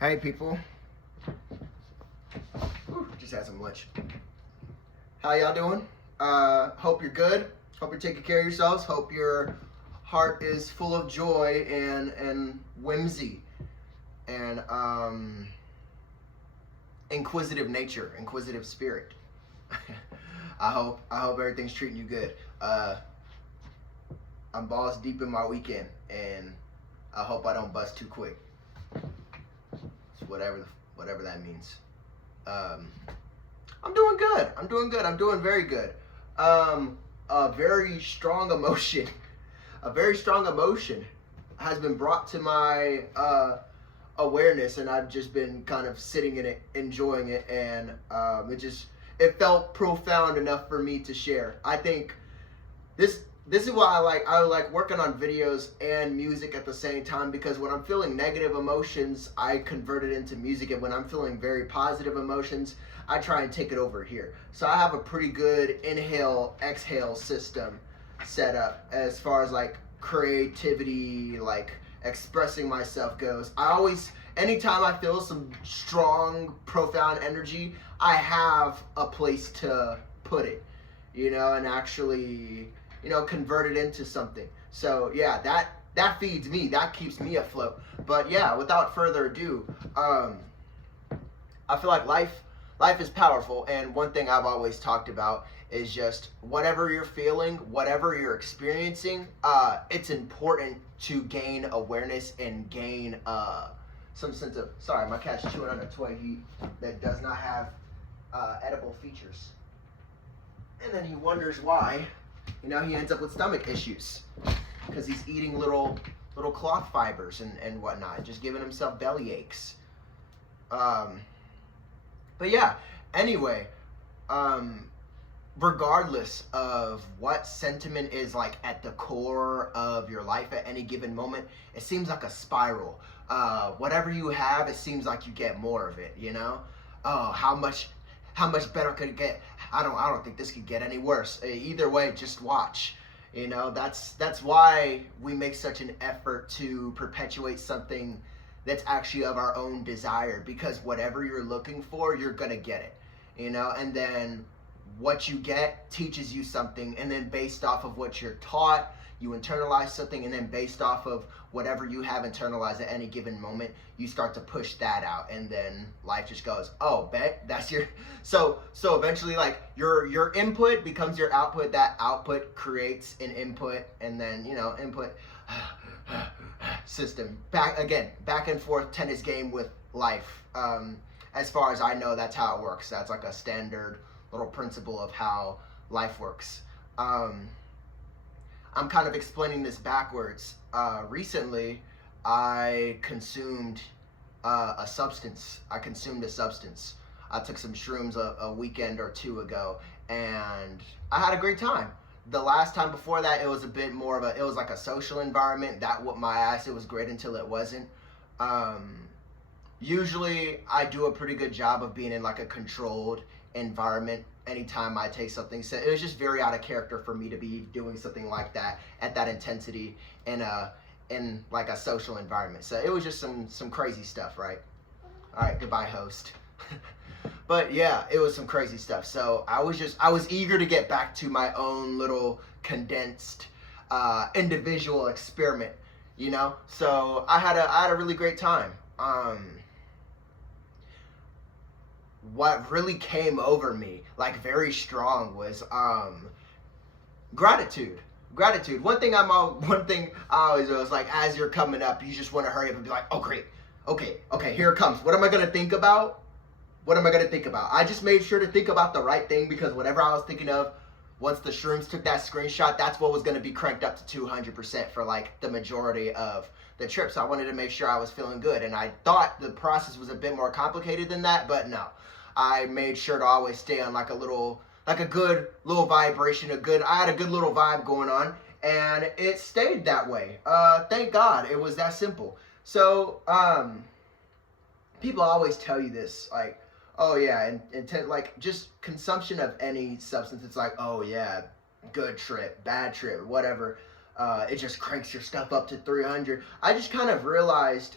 Hey people, just had some lunch. How y'all doing? Hope you're good. Hope you're taking care of yourselves. Hope your heart is full of joy and whimsy and inquisitive nature, inquisitive spirit. I hope everything's treating you good. I'm balls deep in my weekend, and I hope I don't bust too quick. Whatever that means. I'm doing good. I'm doing good. I'm doing very good. A very strong emotion, a very strong emotion has been brought to my awareness, and I've just been kind of sitting in it, enjoying it, and it felt profound enough for me to share. I think this is why I like working on videos and music at the same time, because when I'm feeling negative emotions, I convert it into music, and when I'm feeling very positive emotions, I try and take it over here. So I have a pretty good inhale exhale system set up as far as like creativity, like expressing myself goes. Anytime I feel some strong profound energy, I have a place to put it, and actually convert it into something. So yeah, that feeds me, that keeps me afloat. But yeah, without further ado, I feel like life is powerful, and one thing I've always talked about is just whatever you're feeling, whatever you're experiencing, it's important to gain awareness and gain some sense of, sorry, my cat's chewing on a toy that does not have edible features, and then he wonders why. He ends up with stomach issues because he's eating little cloth fibers and whatnot, just giving himself belly aches. But yeah, anyway, regardless of what sentiment is like at the core of your life at any given moment, it seems like a spiral. Whatever you have, it seems like you get more of it. Oh, how much better could it get? I don't think this could get any worse. Either way, just watch. That's why we make such an effort to perpetuate something that's actually of our own desire, because whatever you're looking for, you're gonna get it. And then what you get teaches you something, and then based off of what you're taught, you internalize something, and then based off of whatever you have internalized at any given moment, you start to push that out, and then life just goes, oh, bet that's your so eventually, like, your input becomes your output, that output creates an input, and then input system, back and forth tennis game with life. As far as I know, that's how it works. That's like a standard little principle of how life works. I'm kind of explaining this backwards. Recently, I consumed a substance. I took some shrooms a weekend or two ago, and I had a great time. The last time before that, it was a bit more of it was like a social environment. That whooped my ass. It was great until it wasn't. Usually, I do a pretty good job of being in like a controlled environment anytime I take something. So it was just very out of character for me to be doing something like that at that intensity in like a social environment. So it was just some crazy stuff, right? All right, goodbye, host. But yeah, it was some crazy stuff. So I was eager to get back to my own little condensed individual experiment, So I had a really great time. What really came over me like very strong was gratitude. One thing I always was like, as you're coming up, you just want to hurry up and be like, oh great, okay, here it comes. What am I gonna think about? I just made sure to think about the right thing, because whatever I was thinking of, once the shrooms took that screenshot, that's what was going to be cranked up to 200% for like the majority of the trip. So I wanted to make sure I was feeling good, and I thought the process was a bit more complicated than that, but no. I made sure to always stay on like a good little vibration, I had a good little vibe going on, and it stayed that way. Thank God it was that simple. So, people always tell you this, like, oh yeah, and like just consumption of any substance, it's like, oh yeah, good trip, bad trip, whatever. It just cranks your stuff up to 300. I just kind of realized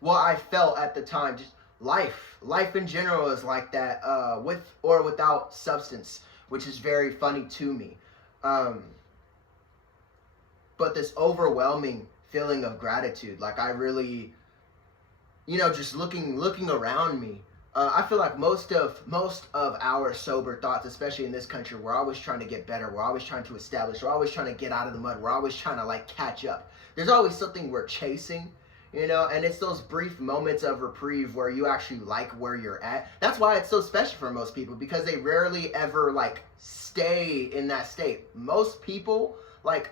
what I felt at the time. Just life in general is like that, with or without substance, which is very funny to me. Um, but this overwhelming feeling of gratitude, like I really, just looking around me. I feel like most of our sober thoughts, especially in this country, we're always trying to get better. We're always trying to establish. We're always trying to get out of the mud. We're always trying to like catch up. There's always something we're chasing, and it's those brief moments of reprieve where you actually like where you're at. That's why it's so special for most people, because they rarely ever like stay in that state. Most people, like,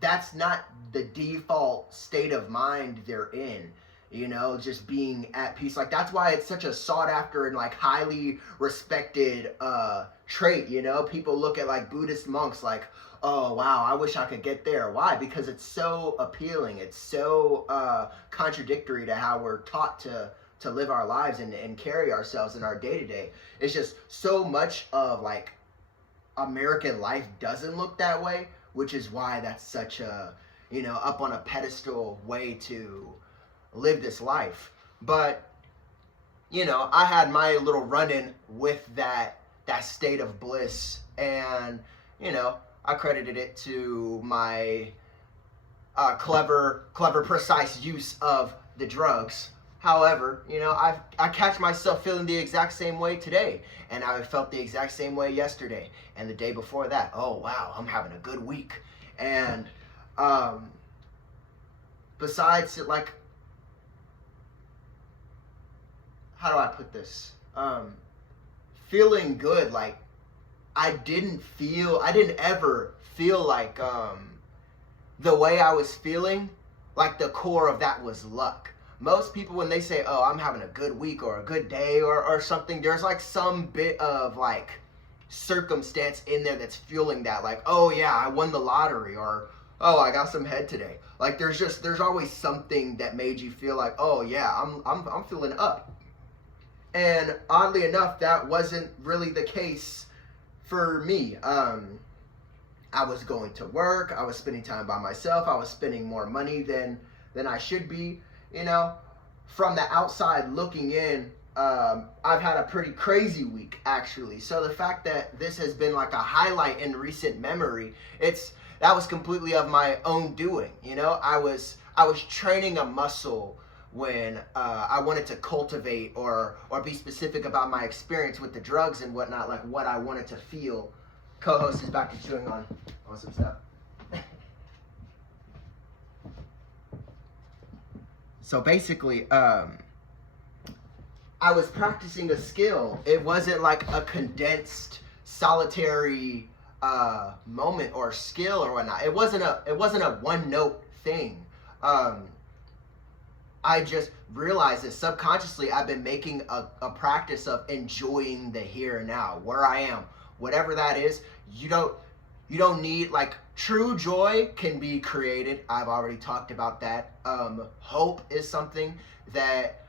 that's not the default state of mind they're in, just being at peace. Like, that's why it's such a sought after and like highly respected trait. People look at like Buddhist monks like, oh wow, I wish I could get there. Why? Because it's so appealing. It's so contradictory to how we're taught to live our lives and carry ourselves in our day-to-day. It's just so much of like American life doesn't look that way, which is why that's such a, up on a pedestal way to live this life. But, I had my little run-in with that state of bliss, and, I credited it to my clever, precise use of the drugs. However, I catch myself feeling the exact same way today, and I felt the exact same way yesterday, and the day before that. Oh wow, I'm having a good week. And besides, like, how do I put this? Feeling good, like, I didn't ever feel like the way I was feeling, like the core of that was luck. Most people, when they say, oh, I'm having a good week or a good day or something, there's like some bit of like circumstance in there that's fueling that. Like, oh yeah, I won the lottery, or oh, I got some head today. Like, there's always something that made you feel like, oh yeah, I'm feeling up. And oddly enough, that wasn't really the case for me. I was going to work, I was spending time by myself, I was spending more money than I should be. From the outside looking in, I've had a pretty crazy week, actually. So the fact that this has been like a highlight in recent memory, that was completely of my own doing. I was training a muscle when I wanted to cultivate or be specific about my experience with the drugs and whatnot, like what I wanted to feel. Co-host is back to chewing on some stuff. So basically, I was practicing a skill. It wasn't like a condensed, solitary moment or skill or whatnot. It wasn't a one note thing. I just realized that subconsciously I've been making a practice of enjoying the here and now, where I am, whatever that is. You don't need, like, true joy can be created. I've already talked about that. Hope is something that,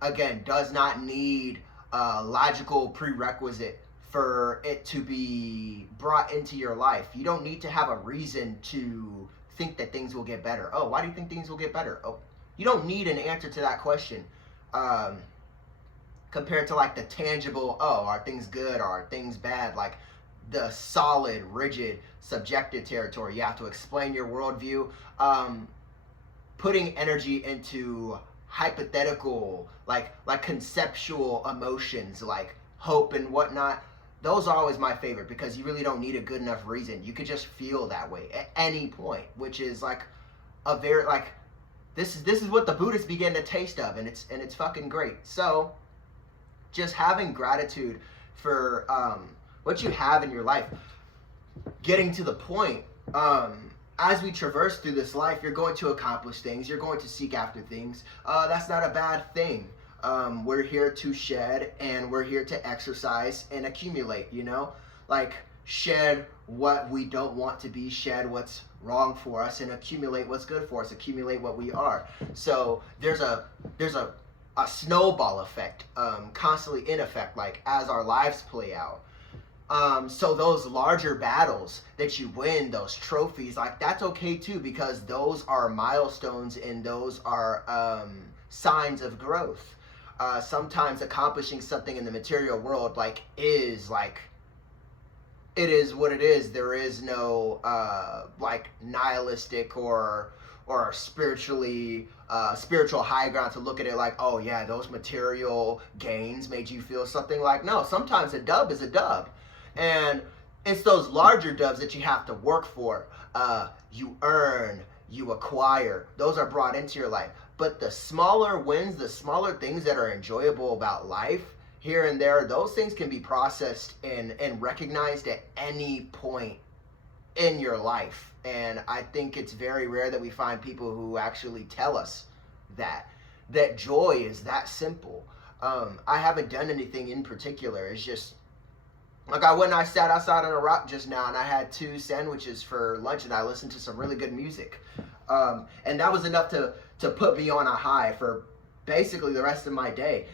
again, does not need a logical prerequisite for it to be brought into your life. You don't need to have a reason to think that things will get better. Oh, why do you think things will get better? Oh, you don't need an answer to that question. Compared to like the tangible, oh, are things good or are things bad? Like the solid, rigid, subjective territory. You have to explain your worldview. Putting energy into hypothetical, like conceptual emotions, like hope and whatnot. Those are always my favorite, because you really don't need a good enough reason. You could just feel that way at any point, which is like a very, like, this is what the Buddhists began to taste of, and it's fucking great. So just having gratitude for what you have in your life, getting to the point, as we traverse through this life, you're going to accomplish things, you're going to seek after things. That's not a bad thing. We're here to shed, and we're here to exercise and accumulate, like shed what we don't want to be, shed what's wrong for us, and accumulate what's good for us, accumulate what we are. So there's a snowball effect, constantly in effect, like as our lives play out. So those larger battles that you win, those trophies, like that's okay too, because those are milestones, and those are signs of growth. Sometimes accomplishing something in the material world it is what it is. There is no nihilistic or spiritual high ground to look at it like, oh yeah, those material gains made you feel something. Like, no, sometimes a dub is a dub, and it's those larger dubs that you have to work for. You earn, you acquire. Those are brought into your life. But the smaller wins, the smaller things that are enjoyable about life, here and there, those things can be processed and recognized at any point in your life. And I think it's very rare that we find people who actually tell us that joy is that simple. I haven't done anything in particular. It's just like I sat outside on a rock just now, and I had 2 sandwiches for lunch, and I listened to some really good music, and that was enough to put me on a high for basically the rest of my day.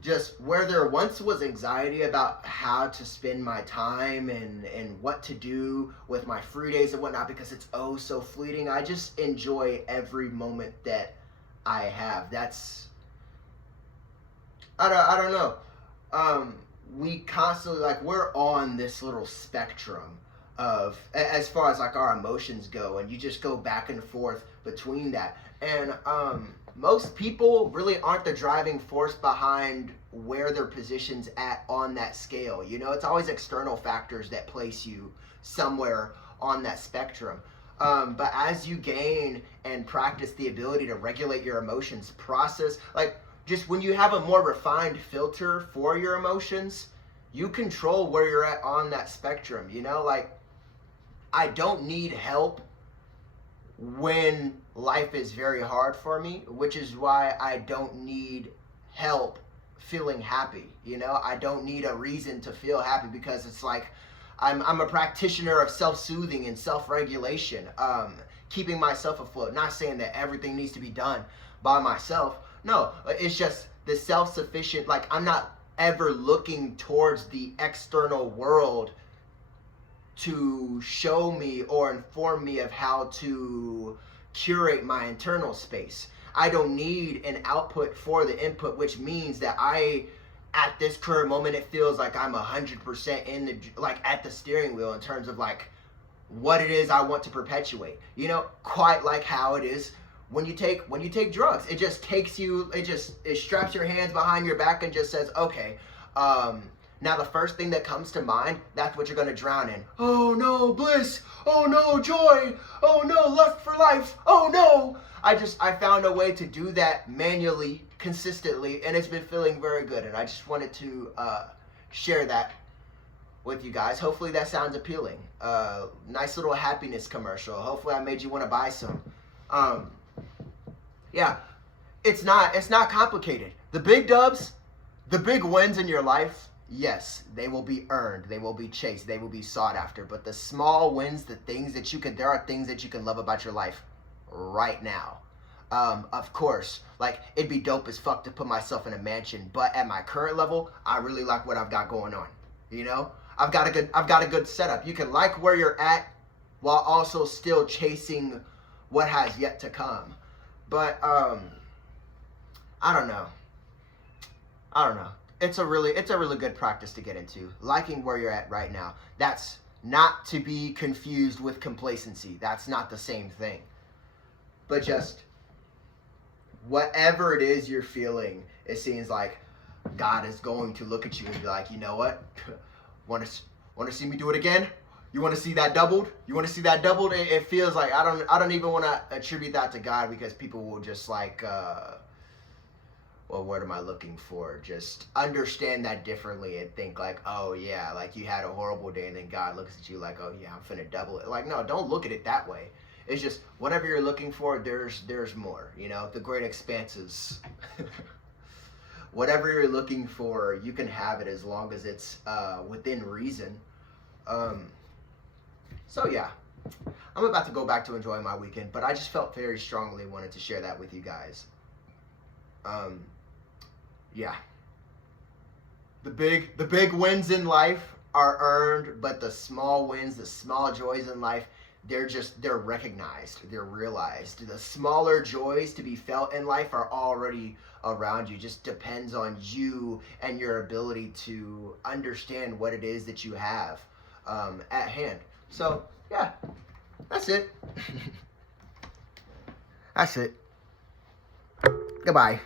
Just where there once was anxiety about how to spend my time and what to do with my free days and whatnot, because it's oh so fleeting, I just enjoy every moment that I have. I don't know. We constantly, we're on this little spectrum of, as far as our emotions go, and you just go back and forth between that. And most people really aren't the driving force behind where their position's at on that scale. It's always external factors that place you somewhere on that spectrum. But as you gain and practice the ability to regulate your emotions, process, just when you have a more refined filter for your emotions, you control where you're at on that spectrum. I don't need help when life is very hard for me, which is why I don't need help feeling happy. I don't need a reason to feel happy, because it's like I'm a practitioner of self-soothing and self-regulation, keeping myself afloat. Not saying that everything needs to be done by myself. No, it's just the self-sufficient, I'm not ever looking towards the external world to show me or inform me of how to curate my internal space. I don't need an output for the input, which means that at this current moment, it feels like I'm 100% in at the steering wheel in terms of what it is I want to perpetuate. Quite like how it is when you take drugs. It just takes you, it straps your hands behind your back and just says, okay, now the first thing that comes to mind, that's what you're going to drown in. Oh no, bliss. Oh no, joy. Oh no, lust for life. Oh no. I found a way to do that manually, consistently, and it's been feeling very good. And I just wanted to share that with you guys. Hopefully that sounds appealing. Nice little happiness commercial. Hopefully I made you want to buy some. Yeah, it's not complicated. The big dubs, the big wins in your life, yes, they will be earned, they will be chased, they will be sought after. But the small wins, there are things that you can love about your life right now. Of course, it'd be dope as fuck to put myself in a mansion, but at my current level, I really like what I've got going on. I've got a good setup. You can like where you're at while also still chasing what has yet to come. But I don't know. It's a really good practice to get into. Liking where you're at right now. That's not to be confused with complacency. That's not the same thing. But just whatever it is you're feeling, it seems like God is going to look at you and be like, you know what? Want to see me do it again? You want to see that doubled? You want to see that doubled? It feels like I don't even want to attribute that to God, because people will just well, what am I looking for? Just understand that differently and think oh yeah, you had a horrible day, and then God looks at you like, oh yeah, I'm finna double it. No, don't look at it that way. It's just whatever you're looking for, there's more. The great expanses. Whatever you're looking for, you can have it as long as it's within reason. So yeah, I'm about to go back to enjoying my weekend, but I just felt very strongly wanted to share that with you guys. Yeah. The big wins in life are earned, but the small wins, the small joys in life, they're recognized, they're realized. The smaller joys to be felt in life are already around you. Just depends on you and your ability to understand what it is that you have at hand. So yeah, that's it. That's it. Goodbye.